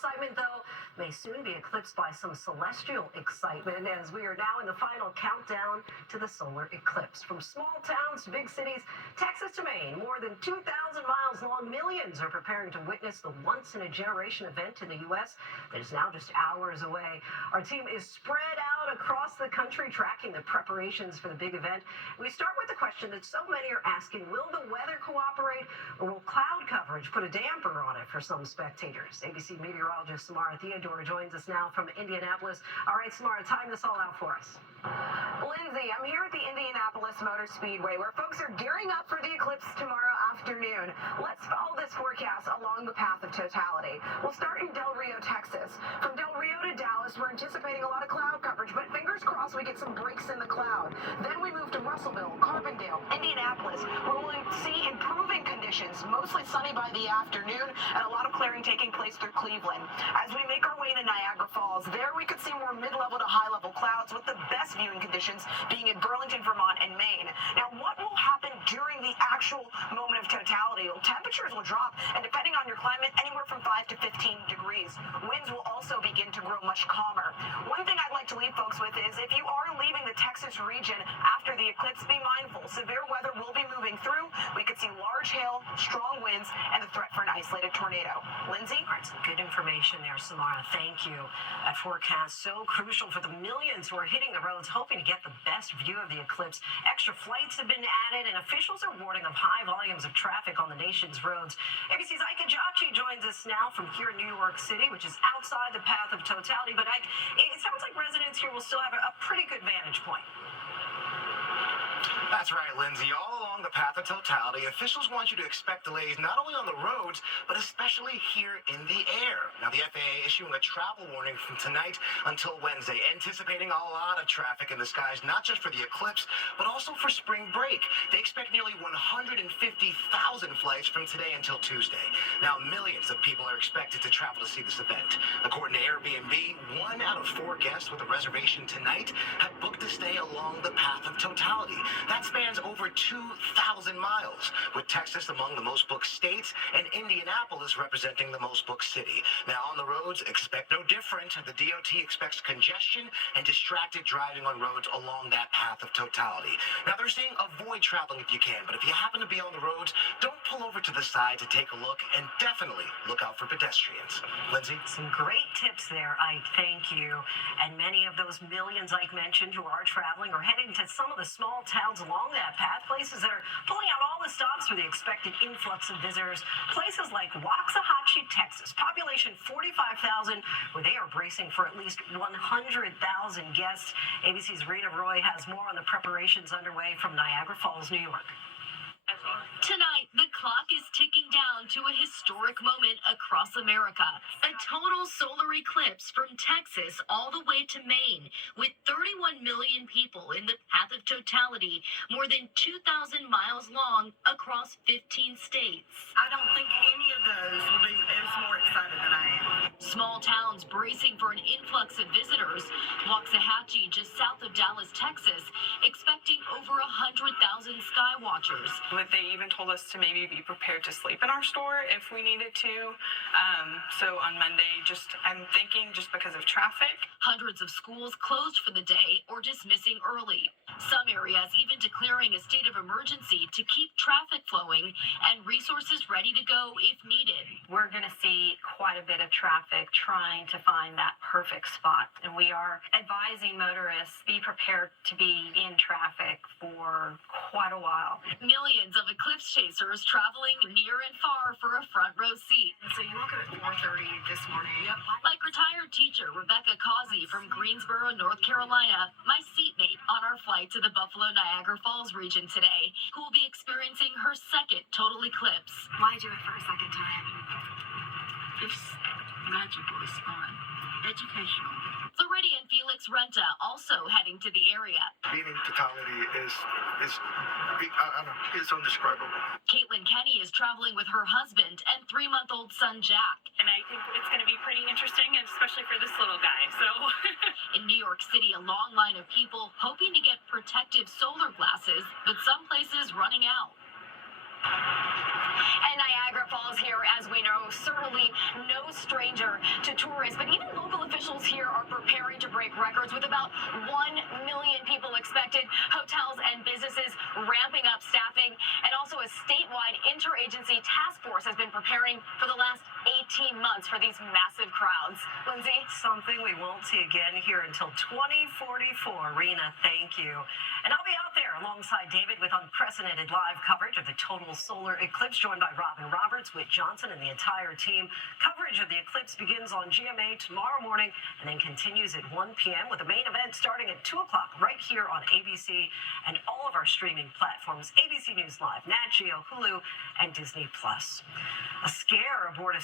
excitement, though, may soon be eclipsed by some celestial excitement as we are now in the final countdown to the solar eclipse. From small towns to big cities, Texas to Maine, more than 2,000 miles long, millions are preparing to witness the once-in-a-generation event in the U.S. that is now just hours away. Our team is spread out across the country tracking the preparations for the big event. We start with the question that so many are asking: will the weather cooperate, or will cloud coverage put a damper on it for some spectators? ABC meteorologist Samara Theodore joins us now from Indianapolis. All right, Samara, time this all out for us. Lindsay, I'm here at the Indianapolis Motor Speedway where folks are gearing up for the eclipse tomorrow afternoon. Let's follow this forecast along the path of totality. We'll start in Del Rio, Texas. From Del Rio to Dallas, we're anticipating a lot of cloud coverage, but fingers crossed we get some breaks in the cloud. Then we move to Russellville, Carbondale, Indianapolis, where we'll see improving conditions, mostly sunny by the afternoon, and a lot of clearing taking place through Cleveland. As we make our way to Niagara Falls, there we could see more mid-level to high-level clouds, with the best viewing conditions being in Burlington, Vermont, and Maine. Now, what will happen during the actual moment of totality? Well, temperatures will drop, and depending on your climate, anywhere from 5 to 15 degrees. Winds will also begin to grow much calmer. One thing I'd like to leave folks with is, if you are leaving the Texas region after the eclipse, be mindful. Severe weather will be moving through. We could see large hail, strong winds, and the threat for an isolated tornado. Lindsay? All right, some good information there, Samara. Thank you. That forecast so crucial for the millions who are hitting the roads hoping to get the best view of the eclipse. Extra flights have been added, and officials are warning of high volumes of traffic on the nation's roads. ABC's Ike Jachi joins us now from here in New York City, which is outside the path of totality. But Ike, it sounds like residents here will still have a pretty good vantage point. That's right, Lindsay. All along the path of totality, officials want you to expect delays not only on the roads, but especially here in the air. Now, the FAA issuing a travel warning from tonight until Wednesday, anticipating a lot of traffic in the skies, not just for the eclipse, but also for spring break. They expect nearly 150,000 flights from today until Tuesday. Now, millions of people are expected to travel to see this event. According to Airbnb, 1 out of 4 guests with a reservation tonight have booked to stay along the path of totality. That spans over 2,000 miles, with Texas among the most booked states and Indianapolis representing the most booked city. Now, on the roads, expect no different. The DOT expects congestion and distracted driving on roads along that path of totality. Now, they're saying avoid traveling if you can, but if you happen to be on the roads, don't pull over to the side to take a look, and definitely look out for pedestrians. Lindsay? Some great tips there, Ike. Thank you. And many of those millions Ike mentioned who are traveling are heading to some of the small towns along that path, places that are pulling out all the stops for the expected influx of visitors. Places like Waxahachie, Texas, population 45,000, where they are bracing for at least 100,000 guests. ABC's Rita Roy has more on the preparations underway from Niagara Falls, New York. Tonight, the clock is ticking down to a historic moment across America. A total solar eclipse from Texas all the way to Maine, with 31 million people in the path of totality, more than 2,000 miles long across 15 states. I don't think any of those will be as more excited than I am. Small towns bracing for an influx of visitors. Waxahachie, just south of Dallas, Texas, expecting over 100,000 sky watchers. They even told us to maybe be prepared to sleep in our store if we needed to. So on Monday, I'm thinking just because of traffic. Hundreds of schools closed for the day or dismissing early. Some areas even declaring a state of emergency to keep traffic flowing and resources ready to go if needed. We're going to see quite a bit of traffic trying to find that perfect spot. And we are advising motorists be prepared to be in traffic for quite a while. Millions of eclipse chasers traveling near and far for a front row seat. So you woke up at 4:30 this morning. Yep. Like retired teacher Rebecca Causey from Greensboro, North Carolina, my seatmate on our flight to the Buffalo Niagara Falls region today, who will be experiencing her second total eclipse. Why do it for a second time? It's magical, it's fun, educational. Floridian Felix Renta also heading to the area. Being in totality is I don't know, it's indescribable. Caitlin Kenny is traveling with her husband and 3-month-old son Jack. And I think it's going to be pretty interesting, especially for this little guy. So In New York City, a long line of people hoping to get protective solar glasses, but some places running out. And Niagara Falls here, as we know, certainly no stranger to tourists, but even local officials here are preparing to break records with about 1 million people expected. Hotels and businesses ramping up staffing, and also a statewide interagency task force has been preparing for the last 18 months for these massive crowds. Lindsay? Something we won't see again here until 2044. Rena, thank you. And I'll be out there alongside David with unprecedented live coverage of the total solar eclipse, joined by Robin Roberts, Whit Johnson, and the entire team. Coverage of the eclipse begins on GMA tomorrow morning and then continues at 1 p.m. with the main event starting at 2 o'clock right here on ABC and all of our streaming platforms, ABC News Live, Nat Geo, Hulu, and Disney+. A scare aboard a